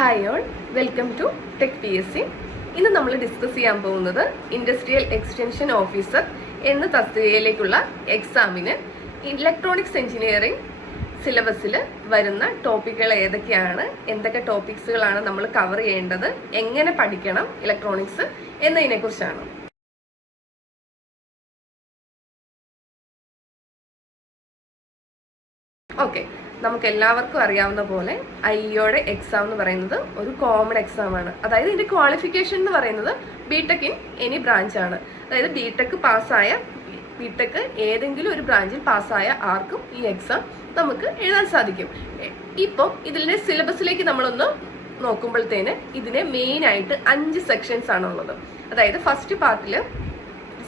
Hi all, welcome to tech PSC. ഇന്ന് നമ്മൾ discuss ചെയ്യാൻ പോകുന്നത് ഇൻഡസ്ട്രിയൽ എക്സ്റ്റൻഷൻ ഓഫീസർ എന്ന തസ്തികയിലേക്കുള്ള എക്സാമിന് ഇലക്ട്രോണിക്സ് എഞ്ചിനീയറിംഗ് സിലബസിൽ വരുന്ന ടോപ്പിക്കുകൾ ഏതൊക്കെയാണ്, എന്തൊക്കെ ടോപ്പിക്സുകളാണ് നമ്മൾ കവർ ചെയ്യേണ്ടത്, എങ്ങനെ പഠിക്കണം ഇലക്ട്രോണിക്സ് എന്നതിനെക്കുറിച്ചാണ്. ഓക്കെ, നമുക്ക് എല്ലാവർക്കും അറിയാവുന്ന പോലെ IEയുടെ എക്സാം എന്ന് പറയുന്നത് ഒരു കോമൺ എക്സാം ആണ്. അതായത് ഇതിന്റെ ക്വാളിഫിക്കേഷൻ എന്ന് പറയുന്നത് ബിടെക് ഇൻ എനി ബ്രാഞ്ച് ആണ്. അതായത് ബിടെക് ഏതെങ്കിലും ഒരു ബ്രാഞ്ചിൽ പാസ്സായ ആർക്കും ഈ എക്സാം നമുക്ക് എഴുതാൻ സാധിക്കും. ഇപ്പം ഇതിന്റെ സിലബസിലേക്ക് നമ്മളൊന്ന് നോക്കുമ്പോഴത്തേന് ഇതിന് മെയിൻ ആയിട്ട് 5 സെക്ഷൻസ് ആണുള്ളത്. അതായത് ഫസ്റ്റ് പാർട്ടില്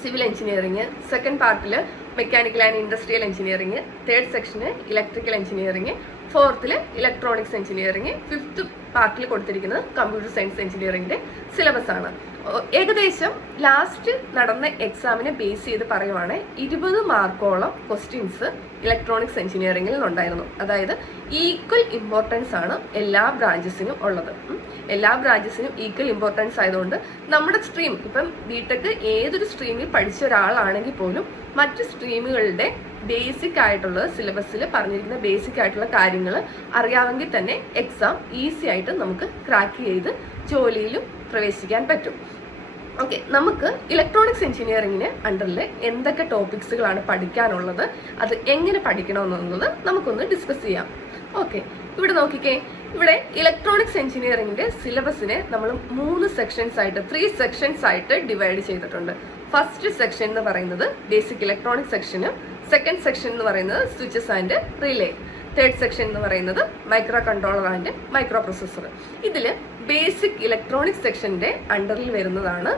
സിവിൽ എഞ്ചിനീയറിംഗ്, സെക്കൻഡ് പാർട്ടിൽ mechanical and industrial engineering, third section electrical engineering, ഫോർത്തിൽ ഇലക്ട്രോണിക്സ് എഞ്ചിനീയറിംഗ്, ഫിഫ്ത്ത് പാർട്ടിൽ കൊടുത്തിരിക്കുന്നത് കമ്പ്യൂട്ടർ സയൻസ് എഞ്ചിനീയറിംഗിന്റെ സിലബസ് ആണ്. ഏകദേശം ലാസ്റ്റ് നടന്ന എക്സാമിനെ ബേസ് ചെയ്ത് പറയുവാണ് 20 മാർക്കോളം ക്വസ്റ്റ്യൻസ് ഇലക്ട്രോണിക്സ് എഞ്ചിനീയറിംഗിൽ ഉണ്ടായിരുന്നു. അതായത് ഈക്വൽ ഇമ്പോർട്ടൻസ് ആണ് എല്ലാ ബ്രാഞ്ചസിനും ഉള്ളത്. എല്ലാ ബ്രാഞ്ചസിനും ഈക്വൽ ഇമ്പോർട്ടൻസ് ആയതുകൊണ്ട് നമ്മുടെ സ്ട്രീം, ഇപ്പം ബിടെക് ഏതൊരു സ്ട്രീമിൽ പഠിച്ച ഒരാളാണെങ്കിൽ പോലും മറ്റ് സ്ട്രീമുകളുടെ ബേസിക് ആയിട്ടുള്ള സിലബസിൽ പറഞ്ഞിരിക്കുന്ന ബേസിക് ആയിട്ടുള്ള കാര്യങ്ങൾ അറിയാമെങ്കിൽ തന്നെ എക്സാം ഈസി ആയിട്ട് നമുക്ക് ക്രാക്ക് ചെയ്ത് ജോലിയിലും പ്രവേശിക്കാൻ പറ്റും. ഓക്കെ, നമുക്ക് ഇലക്ട്രോണിക്സ് എഞ്ചിനീയറിംഗിന് അണ്ടറിൽ എന്തൊക്കെ ടോപ്പിക്സുകളാണ് പഠിക്കാനുള്ളത്, അത് എങ്ങനെ പഠിക്കണമെന്നുള്ളത് നമുക്കൊന്ന് ഡിസ്കസ് ചെയ്യാം. ഓക്കെ, ഇവിടെ നോക്കിക്കേ, ഇവിടെ ഇലക്ട്രോണിക്സ് എഞ്ചിനീയറിംഗിന്റെ സിലബസിനെ നമ്മൾ 3 സെക്ഷൻസ് ആയിട്ട് 3 സെക്ഷൻസ് ആയിട്ട് ഡിവൈഡ് ചെയ്തിട്ടുണ്ട്. ഫസ്റ്റ് സെക്ഷൻ എന്ന് പറയുന്നത് ബേസിക് ഇലക്ട്രോണിക് സെക്ഷന്, സെക്കൻഡ് സെക്ഷൻ എന്ന് പറയുന്നത് switches and relay, third section എന്ന് പറയുന്നത് micro controller and micro processor. ഇതിൽ ബേസിക് ഇലക്ട്രോണിക് സെക്ഷന്റെ അണ്ടറിൽ വരുന്നതാണ്.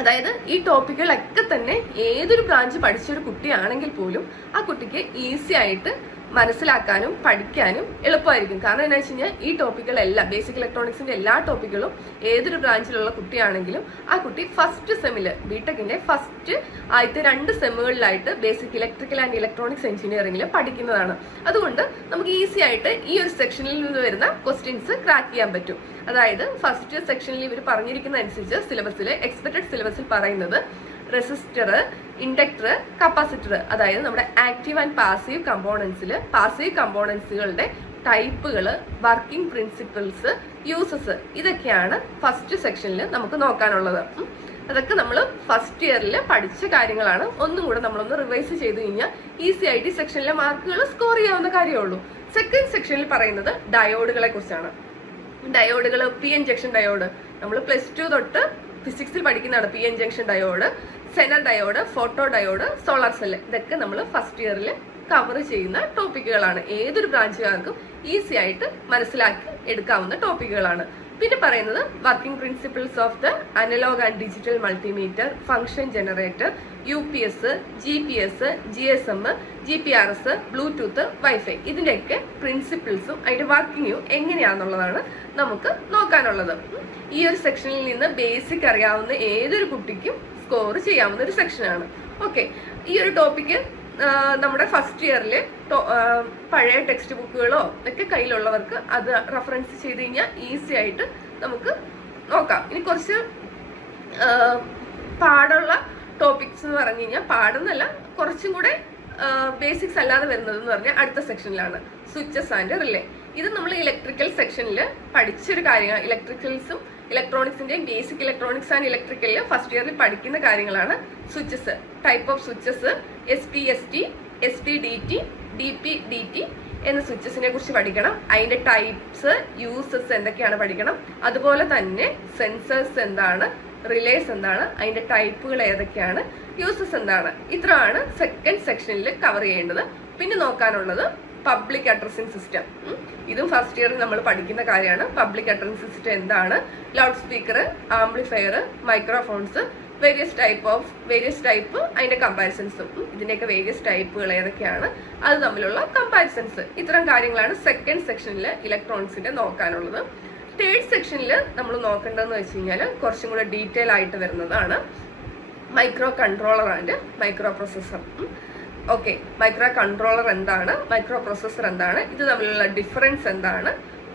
അതായത് ഈ ടോപ്പിക്കുകളൊക്കെ തന്നെ ഏതൊരു ബ്രാഞ്ച് പഠിച്ചൊരു കുട്ടിയാണെങ്കിൽ പോലും ആ കുട്ടിക്ക് ഈസി ആയിട്ട് മനസ്സിലാക്കാനും പഠിക്കാനും എളുപ്പമായിരിക്കും. കാരണം എന്താ വെച്ച് കഴിഞ്ഞാൽ ഈ ടോപ്പിക്കുകളെല്ലാം, ബേസിക് ഇലക്ട്രോണിക്സിന്റെ എല്ലാ ടോപ്പിക്കുകളും ഏതൊരു ബ്രാഞ്ചിലുള്ള കുട്ടിയാണെങ്കിലും ആ കുട്ടി ഫസ്റ്റ് സെമ്മില്, ബിടെക്കിന്റെ ഫസ്റ്റ് ആദ്യത്തെ 2 സെമ്മുകളിലായിട്ട് ബേസിക് ഇലക്ട്രിക്കൽ ആൻഡ് ഇലക്ട്രോണിക്സ് എഞ്ചിനീയറിംഗിൽ പഠിക്കുന്നതാണ്. അതുകൊണ്ട് നമുക്ക് ഈസി ആയിട്ട് ഈ ഒരു സെക്ഷനിൽ നിന്ന് വരുന്ന ക്വസ്റ്റ്യൻസ് ക്രാക്ക് ചെയ്യാൻ പറ്റും. അതായത് ഫസ്റ്റ് സെക്ഷനിൽ ഇവർ പറഞ്ഞിരിക്കുന്ന അനുസരിച്ച് സിലബസിൽ, എക്സ്പെക്ടഡ് സിലബസിൽ പറയുന്നത് റെസിസ്റ്റർ, ഇൻഡക്ടർ, കപ്പാസിറ്റർ, അതായത് നമ്മുടെ ആക്റ്റീവ് ആൻഡ് പാസീവ് കമ്പോണൻസിൽ പാസീവ് കമ്പോണൻസുകളുടെ ടൈപ്പുകൾ, വർക്കിംഗ് പ്രിൻസിപ്പിൾസ്, യൂസസ്, ഇതൊക്കെയാണ് ഫസ്റ്റ് സെക്ഷനിൽ നമുക്ക് നോക്കാനുള്ളത്. അതൊക്കെ നമ്മൾ ഫസ്റ്റ് ഇയറിൽ പഠിച്ച കാര്യങ്ങളാണ്. ഒന്നും കൂടെ നമ്മളൊന്ന് റിവൈസ് ചെയ്ത് കഴിഞ്ഞാൽ ഈസി ആയിട്ട് ഈ സെക്ഷനിലെ മാർക്കുകൾ സ്കോർ ചെയ്യാവുന്ന കാര്യമുള്ളൂ. സെക്കൻഡ് സെക്ഷനിൽ പറയുന്നത് ഡയോഡുകളെ കുറിച്ചാണ്. ഡയോഡുകൾ, PN ജംഗ്ഷൻ ഡയോഡ്, നമ്മൾ +2 തൊട്ട് ഫിസിക്സിൽ പഠിക്കുന്നതാണ്. PN junction diode, zener diode, photo diode, solar cell, ഇതൊക്കെ നമ്മൾ ഫസ്റ്റ് ഇയറിൽ കവർ ചെയ്യുന്ന ടോപ്പിക്കുകളാണ്. ഏതൊരു ബ്രാഞ്ചുകാർക്കും ഈസി ആയിട്ട് മനസ്സിലാക്കി എടുക്കാവുന്ന ടോപ്പിക്കുകളാണ്. പിന്നെ പറയുന്നത് working principles of the analog and digital multimeter, function generator, UPS, GPS, GSM, GPRS, bluetooth, wifi, ഇതിന്റെയൊക്കെ പ്രിൻസിപ്പിൾസും അതിന്റെ വർക്കിങ്ങും എങ്ങനെയാണെന്നുള്ളതാണ് നമുക്ക് നോക്കാനുള്ളത്. ഈ ഒരു സെക്ഷനിൽ നിന്ന് ബേസിക് അറിയാവുന്ന ഏതൊരു കുട്ടിക്കും സ്കോർ ചെയ്യാവുന്ന ഒരു സെക്ഷനാണ്. ഓക്കെ, ഈ ഒരു ടോപ്പിക്ക് നമ്മുടെ ഫസ്റ്റ് ഇയറിൽ പഴയ ടെക്സ്റ്റ് ബുക്കുകളോ ഒക്കെ കയ്യിലുള്ളവർക്ക് അത് റെഫറൻസ് ചെയ്ത് കഴിഞ്ഞാൽ ഈസി ആയിട്ട് നമുക്ക് നോക്കാം. ഇനി കുറച്ച് പാടുള്ള ടോപ്പിക്സ് എന്ന് പറഞ്ഞു കഴിഞ്ഞാൽ, പാടെന്നല്ല, കുറച്ചും കൂടെ ബേസിക്സ് അല്ലാതെ വരുന്നത് എന്ന് പറഞ്ഞാൽ അടുത്ത സെക്ഷനിലാണ് സ്വിച്ചസ് ആൻഡ് റിലേ. ഇത് നമ്മൾ ഇലക്ട്രിക്കൽ സെക്ഷനിൽ പഠിച്ചൊരു കാര്യമാണ്. ഇലക്ട്രിക്കൽസും ഇലക്ട്രോണിക്സിന്റെയും ബേസിക് ഇലക്ട്രോണിക്സ് ആൻഡ് ഇലക്ട്രിക്കലിൽ ഫസ്റ്റ് ഇയറിൽ പഠിക്കുന്ന കാര്യങ്ങളാണ് switches, type of switches, SPST, SPDT, DPDT എന്ന സ്വിച്ചസിനെ കുറിച്ച് പഠിക്കണം. അതിന്റെ ടൈപ്സ്, യൂസസ് എന്തൊക്കെയാണ് പഠിക്കണം. അതുപോലെ തന്നെ സെൻസേഴ്സ് എന്താണ്, റിലേസ് എന്താണ്, അതിന്റെ ടൈപ്പുകൾ ഏതൊക്കെയാണ്, യൂസസ് എന്താണ്, ഇത്രയാണ് സെക്കൻഡ് സെക്ഷനിൽ കവർ ചെയ്യേണ്ടത്. പിന്നെ നോക്കാനുള്ളത് പബ്ലിക് അഡ്രസ്സിംഗ് സിസ്റ്റം. ഇതും ഫസ്റ്റ് ഇയറിൽ നമ്മൾ പഠിക്കുന്ന കാര്യമാണ്. പബ്ലിക് അഡ്രസ്സിംഗ് സിസ്റ്റം എന്താണ്, loud speaker, amplifier, microphones, various type, അതിന്റെ കമ്പാരിസൺസും, ഇതിന്റെയൊക്കെ വേരിയസ് ടൈപ്പുകൾ ഏതൊക്കെയാണ്, അത് തമ്മിലുള്ള കമ്പാരിസൺസ്, ഇത്തരം കാര്യങ്ങളാണ് സെക്കൻഡ് സെക്ഷനിൽ ഇലക്ട്രോണിക്സിന്റെ നോക്കാനുള്ളത്. തേർഡ് സെക്ഷനിൽ നമ്മൾ നോക്കേണ്ടതെന്ന് വെച്ച് കഴിഞ്ഞാൽ കുറച്ചും കൂടെ ഡീറ്റെയിൽ ആയിട്ട് വരുന്നതാണ് micro controller and micro processor. Okay, micro controller എന്താണ്, മൈക്രോ പ്രൊസസ്സർ എന്താണ്, ഇത് തമ്മിലുള്ള ഡിഫറൻസ് എന്താണ്,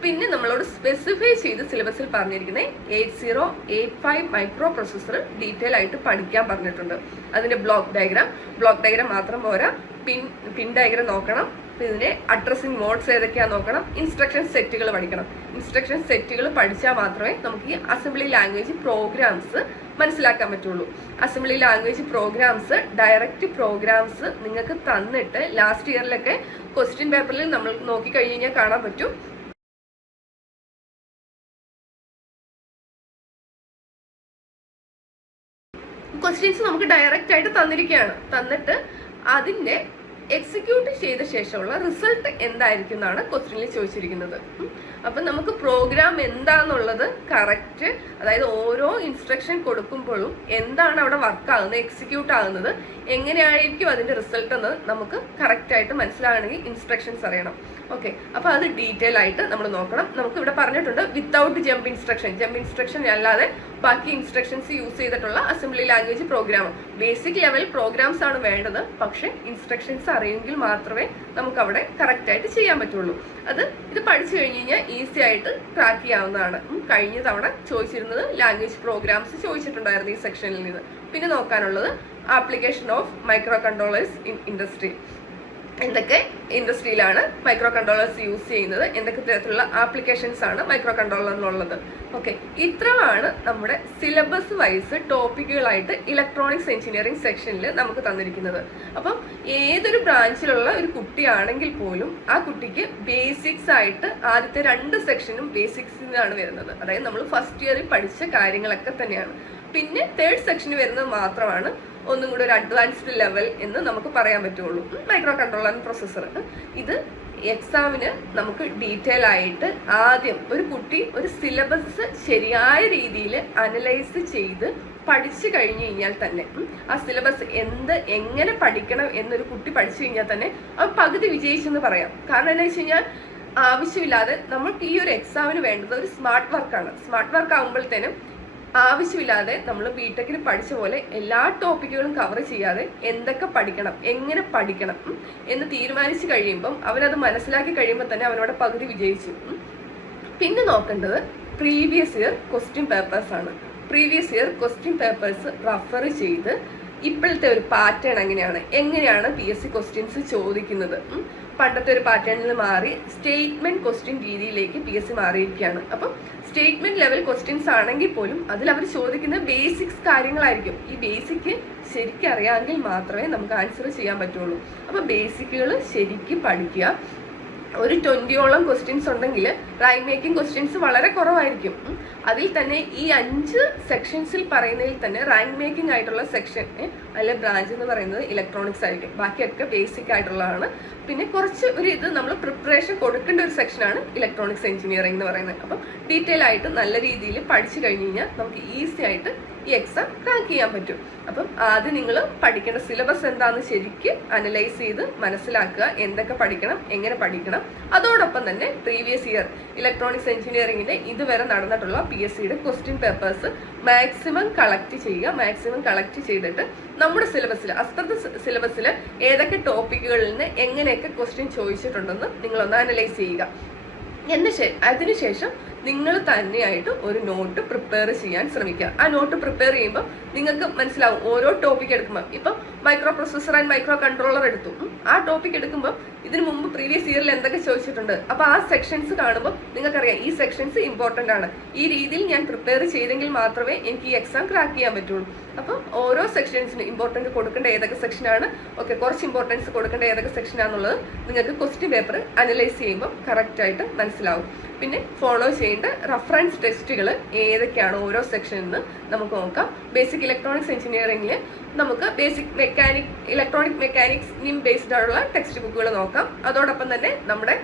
പിന്നെ നമ്മളോട് സ്പെസിഫൈ ചെയ്ത് സിലബസിൽ പറഞ്ഞിരിക്കുന്നത് 8085 മൈക്രോ പ്രൊസസ്സർ ഡീറ്റെയിൽ ആയിട്ട് പഠിക്കാൻ പറഞ്ഞിട്ടുണ്ട്. അതിന്റെ ബ്ലോക്ക് ഡയഗ്രാം മാത്രം പോരാ, പിൻ ഡയഗ്രാം നോക്കണം, ഇതിന്റെ അഡ്രസ്സിംഗ് മോഡ്സ് ഏതൊക്കെയാ നോക്കണം, ഇൻസ്ട്രക്ഷൻ സെറ്റുകൾ പഠിക്കണം. ഇൻസ്ട്രക്ഷൻ സെറ്റുകൾ പഠിച്ചാൽ മാത്രമേ നമുക്ക് ഈ അസംബ്ലി ലാംഗ്വേജ് പ്രോഗ്രാംസ് മനസ്സിലാക്കാൻ പറ്റുള്ളൂ. Assembly language programs, direct programs നിങ്ങൾക്ക് തന്നിട്ട് ലാസ്റ്റ് ഇയറിലൊക്കെ ക്വസ്റ്റ്യൻ പേപ്പറിൽ നമ്മൾ നോക്കി കഴിഞ്ഞ് കഴിഞ്ഞാൽ കാണാൻ പറ്റും. ക്വസ്റ്റ്യൻസ് നമുക്ക് ഡയറക്റ്റ് ആയിട്ട് തന്നിട്ട് അതിന്റെ എക്സിക്യൂട്ട് ചെയ്ത ശേഷമുള്ള റിസൾട്ട് എന്തായിരിക്കും എന്നാണ് ക്വസ്റ്റ്യനിൽ ചോദിച്ചിരിക്കുന്നത്. അപ്പൊ നമുക്ക് പ്രോഗ്രാം എന്താന്നുള്ളത് കറക്റ്റ്, അതായത് ഓരോ ഇൻസ്ട്രക്ഷൻ കൊടുക്കുമ്പോഴും എന്താണ് അവിടെ വർക്ക് ആകുന്നത്, എക്സിക്യൂട്ട് ആകുന്നത്, എങ്ങനെയായിരിക്കും അതിന്റെ റിസൾട്ട് എന്ന് നമുക്ക് കറക്റ്റ് ആയിട്ട് മനസ്സിലാകണമെങ്കിൽ ഇൻസ്ട്രക്ഷൻസ് അറിയണം. ഓക്കെ, അപ്പൊ അത് ഡീറ്റെയിൽ ആയിട്ട് നമ്മൾ നോക്കണം. നമുക്ക് ഇവിടെ പറഞ്ഞിട്ടുണ്ട് വിത്തൗട്ട് ജമ്പ് ഇൻസ്ട്രക്ഷൻ അല്ലാതെ ബാക്കി ഇൻസ്ട്രക്ഷൻസ് യൂസ് ചെയ്തിട്ടുള്ള assembly language program, basic level programs ആണ് വേണ്ടത്. പക്ഷെ ഇൻസ്ട്രക്ഷൻസ് അറിയെങ്കിൽ മാത്രമേ നമുക്ക് അവിടെ കറക്റ്റ് ആയിട്ട് ചെയ്യാൻ പറ്റുള്ളൂ. ഇത് പഠിച്ചു കഴിഞ്ഞ് കഴിഞ്ഞാൽ ഈസി ആയിട്ട് ട്രാക്ക് ചെയ്യാവുന്നതാണ്. കഴിഞ്ഞ തവണ ചോദിച്ചിരുന്നത് ലാംഗ്വേജ് പ്രോഗ്രാംസ് ചോദിച്ചിട്ടുണ്ടായിരുന്നു ഈ സെക്ഷനിൽ നിന്ന്. പിന്നെ നോക്കാനുള്ളത് application of microcontrollers in industry. എന്തൊക്കെ ഇൻഡസ്ട്രിയിലാണ് മൈക്രോ കൺട്രോളേഴ്സ് യൂസ് ചെയ്യുന്നത്, എന്തൊക്കെ തരത്തിലുള്ള ആപ്ലിക്കേഷൻസ് ആണ് മൈക്രോ കൺട്രോളറിനുള്ളത്. ഓക്കെ, ഇത്രയാണ് നമ്മുടെ സിലബസ് വൈസ് ടോപ്പിക്കുകളായിട്ട് ഇലക്ട്രോണിക്സ് എഞ്ചിനീയറിംഗ് സെക്ഷനിൽ നമുക്ക് തന്നിരിക്കുന്നത്. അപ്പം ഏതൊരു ബ്രാഞ്ചിലുള്ള ഒരു കുട്ടിയാണെങ്കിൽ പോലും ആ കുട്ടിക്ക് ബേസിക്സ് ആയിട്ട് ആദ്യത്തെ 2 സെക്ഷനും ബേസിക്സിനാണ് വരുന്നത്. അതായത് നമ്മൾ ഫസ്റ്റ് ഇയറിൽ പഠിച്ച കാര്യങ്ങളൊക്കെ തന്നെയാണ്. പിന്നെ 3rd സെക്ഷന് വരുന്നത് മാത്രമാണ് ഒന്നും കൂടെ ഒരു അഡ്വാൻസ്ഡ് ലെവൽ എന്ന് നമുക്ക് പറയാൻ പറ്റുള്ളൂ. മൈക്രോ കൺട്രോളർ ആൻഡ് പ്രൊസസ്സർ ഇത് എക്സാമിന് നമുക്ക് ഡീറ്റെയിൽ ആയിട്ട് ആദ്യം ഒരു കുട്ടി ഒരു സിലബസ് ശരിയായ രീതിയിൽ അനലൈസ് ചെയ്ത് പഠിച്ചു കഴിഞ്ഞു കഴിഞ്ഞാൽ തന്നെ ആ സിലബസ് എങ്ങനെ പഠിക്കണം എന്നൊരു കുട്ടി പഠിച്ചു കഴിഞ്ഞാൽ തന്നെ അത് പകുതി വിജയിച്ചെന്ന് പറയാം. കാരണം എന്താ വെച്ച് കഴിഞ്ഞാൽ ആവശ്യമില്ലാതെ നമ്മൾക്ക് ഈ ഒരു എക്സാമിന് വേണ്ടത് ഒരു സ്മാർട്ട് വർക്കാണ്. സ്മാർട്ട് വർക്ക് ആകുമ്പോഴത്തേനും ആവശ്യമില്ലാതെ നമ്മൾ ബിടെക്കിന് പഠിച്ച പോലെ എല്ലാ ടോപ്പിക്കുകളും കവർ ചെയ്യാതെ എന്തൊക്കെ പഠിക്കണം, എങ്ങനെ പഠിക്കണം എന്ന് തീരുമാനിച്ചു കഴിയുമ്പം അവനത് മനസ്സിലാക്കി കഴിയുമ്പോൾ തന്നെ അവനോട് പകുതി വിജയിച്ചു. പിന്നെ നോക്കേണ്ടത് പ്രീവിയസ് ഇയർ ക്വസ്റ്റ്യൻ പേപ്പേഴ്സ് ആണ്. Previous year question papers refer ചെയ്ത് ഇപ്പോഴത്തെ ഒരു പാറ്റേൺ എങ്ങനെയാണ് PSC ക്വസ്റ്റ്യൻസ് ചോദിക്കുന്നത്. പണ്ടത്തെ ഒരു പാറ്റേണിൽ മാറി സ്റ്റേറ്റ്മെന്റ് ക്വസ്റ്റ്യൻ രീതിയിലേക്ക് PSC മാറിയിരിക്കുകയാണ്. അപ്പം സ്റ്റേറ്റ്മെന്റ് ലെവൽ ക്വസ്റ്റ്യൻസ് ആണെങ്കിൽ പോലും അതിൽ അവർ ചോദിക്കുന്ന ബേസിക്സ് കാര്യങ്ങളായിരിക്കും. ഈ ബേസിക് ശരിക്കും അറിയാമെങ്കിൽ മാത്രമേ നമുക്ക് ആൻസർ ചെയ്യാൻ പറ്റുള്ളൂ. അപ്പൊ ബേസിക്കുകൾ ശരിക്കും പഠിക്കുക. ഒരു 20ഓളം ക്വസ്റ്റ്യൻസ് ഉണ്ടെങ്കിൽ റൈറ്റ് മേക്കിംഗ് ക്വസ്റ്റ്യൻസ് വളരെ കുറവായിരിക്കും. അതിൽ തന്നെ ഈ 5 സെക്ഷൻസിൽ പറയുന്നതിൽ തന്നെ റാങ്ക് മേക്കിംഗ് ആയിട്ടുള്ള സെക്ഷൻ അല്ലെ ബ്രാഞ്ച് എന്ന് പറയുന്നത് ഇലക്ട്രോണിക്സ് ആയിരിക്കും. ബാക്കിയൊക്കെ ബേസിക് ആയിട്ടുള്ളതാണ്. പിന്നെ കുറച്ച് ഇത് നമ്മൾ പ്രിപ്പറേഷൻ കൊടുക്കേണ്ട ഒരു സെക്ഷനാണ് ഇലക്ട്രോണിക്സ് എഞ്ചിനീയറിംഗ് എന്ന് പറയുന്നത്. അപ്പം ഡീറ്റെയിൽ ആയിട്ട് നല്ല രീതിയിൽ പഠിച്ചു കഴിഞ്ഞ് കഴിഞ്ഞാൽ നമുക്ക് ഈസി ആയിട്ട് ഈ എക്സാം ക്രാക്ക് ചെയ്യാൻ പറ്റും. അപ്പം ആദ്യം നിങ്ങൾ പഠിക്കേണ്ട സിലബസ് എന്താണെന്ന് ശരിക്കും അനലൈസ് ചെയ്ത് മനസ്സിലാക്കുക, എന്തൊക്കെ പഠിക്കണം, എങ്ങനെ പഠിക്കണം. അതോടൊപ്പം തന്നെ പ്രീവിയസ് ഇയർ ഇലക്ട്രോണിക്സ് എഞ്ചിനീയറിംഗിന്റെ ഇതുവരെ നടന്നിട്ടുള്ള PSCയുടെ ക്വസ്റ്റ്യൻ പേപ്പേഴ്സ് മാക്സിമം കളക്ട് ചെയ്യുക. മാക്സിമം കളക്ട് ചെയ്തിട്ട് നമ്മുടെ സിലബസിൽ സിലബസിൽ ഏതൊക്കെ ടോപ്പിക്കുകളിൽ നിന്ന് എങ്ങനെയൊക്കെ ക്വസ്റ്റ്യൻ ചോദിച്ചിട്ടുണ്ടെന്ന് നിങ്ങളൊന്ന് അനലൈസ് ചെയ്യുക. അതിനുശേഷം നിങ്ങൾ തന്നെയായിട്ട് ഒരു നോട്ട് പ്രിപ്പയർ ചെയ്യാൻ ശ്രമിക്കുക. ആ നോട്ട് പ്രിപ്പയർ ചെയ്യുമ്പോൾ നിങ്ങൾക്ക് മനസ്സിലാവും ഓരോ ടോപ്പിക് എടുക്കുമ്പോൾ. ഇപ്പം micro processor and micro controller എടുത്തു. ആ ടോപ്പിക് എടുക്കുമ്പോൾ ഇതിനു മുമ്പ് പ്രീവിയസ് ഇയറിൽ എന്തൊക്കെ ചോദിച്ചിട്ടുണ്ട്. അപ്പൊ ആ സെക്ഷൻസ് കാണുമ്പോൾ നിങ്ങൾക്കറിയാം ഈ സെക്ഷൻസ് ഇമ്പോർട്ടന്റ് ആണ്. ഈ രീതിയിൽ ഞാൻ പ്രിപ്പയർ ചെയ്തെങ്കിൽ മാത്രമേ എനിക്ക് ഈ എക്സാം ക്രാക്ക് ചെയ്യാൻ പറ്റുള്ളൂ. അപ്പം ഓരോ സെക്ഷൻസിന് ഇമ്പോർട്ടൻറ്റ് കൊടുക്കേണ്ട ഏതൊക്കെ സെക്ഷനാണ്, കുറച്ച് ഇമ്പോർട്ടൻസ് കൊടുക്കേണ്ട ഏതൊക്കെ സെക്ഷനാണെന്നുള്ളത് നിങ്ങൾക്ക് ക്വസ്റ്റ്യൻ പേപ്പർ അനലൈസ് ചെയ്യുമ്പോൾ കറക്റ്റായിട്ട് മനസ്സിലാവും. പിന്നെ ഫോളോ ചെയ്യേണ്ട റഫറൻസ് ടെസ്റ്റുകൾ ഏതൊക്കെയാണ് ഓരോ സെക്ഷനിൽ നിന്ന് നമുക്ക് നോക്കാം. ബേസിക് ഇലക്ട്രോണിക്സ് എഞ്ചിനീയറിംഗിൽ നമുക്ക് ഇലക്ട്രോണിക് മെക്കാനിക്സ് നിം ബേസ്ഡ് ആയിട്ടുള്ള ടെക്സ്റ്റ് ബുക്കുകൾ നോക്കാം. അതോടൊപ്പം തന്നെ നമ്മുടെ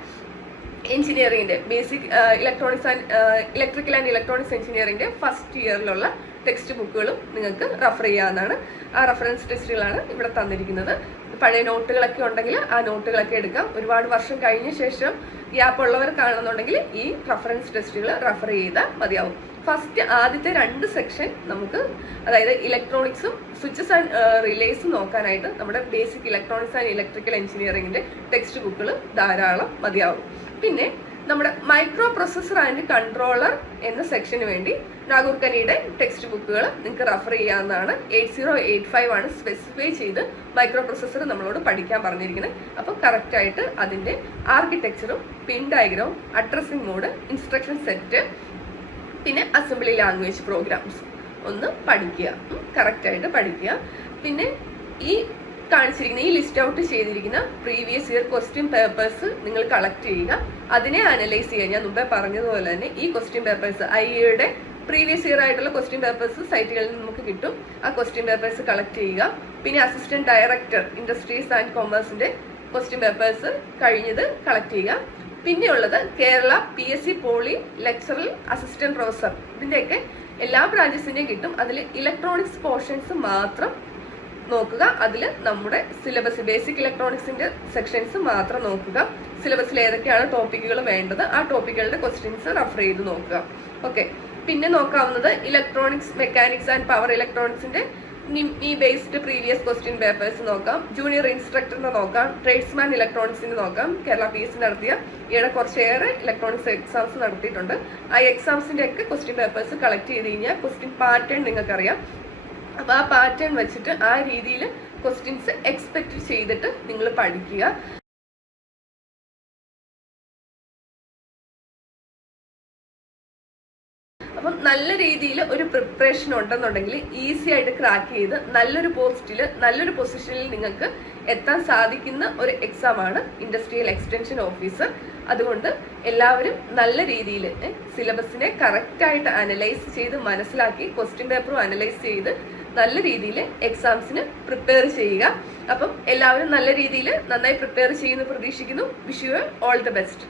എഞ്ചിനീയറിംഗിന്റെ ബേസിക് ഇലക്ട്രിക്കൽ ആൻഡ് ഇലക്ട്രോണിക്സ് എഞ്ചിനീയറിംഗിന്റെ ഫസ്റ്റ് ഇയറിലുള്ള ടെക്സ്റ്റ് ബുക്കുകളും നിങ്ങൾക്ക് റെഫർ ചെയ്യാവുന്നതാണ്. ആ റെഫറൻസ് ടെസ്റ്റുകളാണ് ഇവിടെ തന്നിരിക്കുന്നത്. പഴയ നോട്ടുകളൊക്കെ ഉണ്ടെങ്കിൽ ആ നോട്ടുകളൊക്കെ എടുക്കാം. ഒരുപാട് വർഷം കഴിഞ്ഞ ശേഷം ഗ്യാപ്പ് ഉള്ളവർ കാണുന്നുണ്ടെങ്കിൽ ഈ റെഫറൻസ് ടെസ്റ്റുകൾ റെഫർ ചെയ്താൽ മതിയാവും. ആദ്യത്തെ 2 സെക്ഷൻ നമുക്ക്, അതായത് ഇലക്ട്രോണിക്സും സ്വിച്ചസ് ആൻഡ് റിലേസും നോക്കാനായിട്ട് നമ്മുടെ ബേസിക് ഇലക്ട്രോണിക്സ് ആൻഡ് ഇലക്ട്രിക്കൽ എഞ്ചിനീയറിംഗിന്റെ ടെക്സ്റ്റ് ബുക്കുകൾ ധാരാളം മതിയാവും. പിന്നെ നമ്മുടെ മൈക്രോ പ്രൊസസർ ആൻഡ് കൺട്രോളർ എന്ന സെക്ഷന് വേണ്ടി നാഗൂർക്കനിയുടെ ടെക്സ്റ്റ് ബുക്കുകൾ നിങ്ങൾക്ക് റെഫർ ചെയ്യാവുന്നതാണ്. 8085 ആണ് സ്പെസിഫൈ ചെയ്ത് മൈക്രോ പ്രൊസസർ നമ്മളോട് പഠിക്കാൻ പറഞ്ഞിരിക്കുന്നത്. അപ്പോൾ കറക്റ്റായിട്ട് അതിൻ്റെ ആർക്കിടെക്ചറും പിൻ ഡയഗ്രാമും അഡ്രസ്സിംഗ് മോഡ് ഇൻസ്ട്രക്ഷൻ സെറ്റ് പിന്നെ അസംബ്ലി ലാംഗ്വേജ് പ്രോഗ്രാംസ് ഒന്ന് പഠിക്കുക, കറക്റ്റായിട്ട് പഠിക്കുക. പിന്നെ ഈ കാണിച്ചിരിക്കുന്ന ഈ ലിസ്റ്റ് ഔട്ട് ചെയ്തിരിക്കുന്ന പ്രീവിയസ് ഇയർ ക്വസ്റ്റ്യൻ പേപ്പേഴ്സ് നിങ്ങൾ കളക്ട് ചെയ്യുക, അതിനെ അനലൈസ് ചെയ്യുക. ഞാൻ മുമ്പേ പറഞ്ഞതുപോലെ തന്നെ ഈ ക്വസ്റ്റ്യൻ പേപ്പേഴ്സ് IAയുടെ പ്രീവിയസ് ഇയർ ആയിട്ടുള്ള ക്വസ്റ്റ്യൻ പേപ്പേഴ്സ് സൈറ്റുകളിൽ നിന്ന് നമുക്ക് കിട്ടും. ആ ക്വസ്റ്റ്യൻ പേപ്പേഴ്സ് കളക്ട് ചെയ്യുക. പിന്നെ അസിസ്റ്റന്റ് ഡയറക്ടർ ഇൻഡസ്ട്രീസ് ആൻഡ് കൊമേഴ്സിന്റെ ക്വസ്റ്റ്യൻ പേപ്പേഴ്സ് കഴിഞ്ഞത് കളക്ട് ചെയ്യുക. പിന്നെയുള്ളത് Kerala PSC poly lecturer assistant professor, ഇതിന്റെയൊക്കെ എല്ലാ ബ്രാഞ്ചസിന്റെയും കിട്ടും. അതിൽ ഇലക്ട്രോണിക്സ് പോർഷൻസ് മാത്രം നോക്കുക. അതിൽ നമ്മുടെ സിലബസ് ബേസിക് ഇലക്ട്രോണിക്സിന്റെ സെക്ഷൻസ് മാത്രം നോക്കുക. സിലബസിൽ ഏതൊക്കെയാണ് ടോപ്പിക്കുകൾ വേണ്ടത് ആ ടോപ്പിക്കുകളുടെ ക്വസ്റ്റ്യൻസ് റെഫർ ചെയ്ത് നോക്കുക. ഓക്കെ. പിന്നെ നോക്കാവുന്നത് ഇലക്ട്രോണിക്സ് മെക്കാനിക്സ് ആൻഡ് പവർ ഇലക്ട്രോണിക്സിന്റെ നിംനി ബേസ്ഡ് പ്രീവിയസ് ക്വസ്റ്റ്യൻ പേപ്പേഴ്സ് നോക്കാം. ജൂനിയർ ഇൻസ്ട്രക്ടറിന്റെ നോക്കാം. ട്രേഡ്സ്മാൻ ഇലക്ട്രോണിക്സിന്റെ നോക്കാം. കേരള PSC നടത്തിയ ഈയിടെ കുറച്ചേറെ ഇലക്ട്രോണിക്സ് എക്സാംസ് നടത്തിയിട്ടുണ്ട്. ആ എക്സാംസിന്റെ ഒക്കെ ക്വസ്റ്റ്യൻ പേപ്പേഴ്സ് കളക്ട് ചെയ്ത് കഴിഞ്ഞാൽ ക്വസ്റ്റ്യൻ പാറ്റേൺ നിങ്ങൾക്കറിയാം. അപ്പൊ ആ പാറ്റേൺ വെച്ചിട്ട് ആ രീതിയിൽ ക്വസ്റ്റ്യൻസ് എക്സ്പെക്ട് ചെയ്തിട്ട് നിങ്ങൾ പഠിക്കുക. അപ്പം നല്ല രീതിയിൽ ഒരു പ്രിപ്പറേഷൻ ഉണ്ടെന്നുണ്ടെങ്കിൽ ഈസി ആയിട്ട് ക്രാക്ക് ചെയ്ത് നല്ലൊരു പോസ്റ്റിൽ നല്ലൊരു പൊസിഷനിൽ നിങ്ങൾക്ക് എത്താൻ സാധിക്കുന്ന ഒരു എക്സാമാണ് ഇൻഡസ്ട്രിയൽ എക്സ്റ്റൻഷൻ ഓഫീസർ. അതുകൊണ്ട് എല്ലാവരും നല്ല രീതിയിൽ സിലബസിനെ കറക്റ്റായിട്ട് അനലൈസ് ചെയ്ത് മനസ്സിലാക്കി ക്വസ്റ്റ്യൻ പേപ്പറും അനലൈസ് ചെയ്ത് നല്ല രീതിയിൽ എക്സാംസിന് പ്രിപ്പയർ ചെയ്യുക. അപ്പം എല്ലാവരും നല്ല രീതിയിൽ നന്നായി പ്രിപ്പയർ ചെയ്യുന്നു പ്രതീക്ഷിക്കുന്നു. Wish you all the best.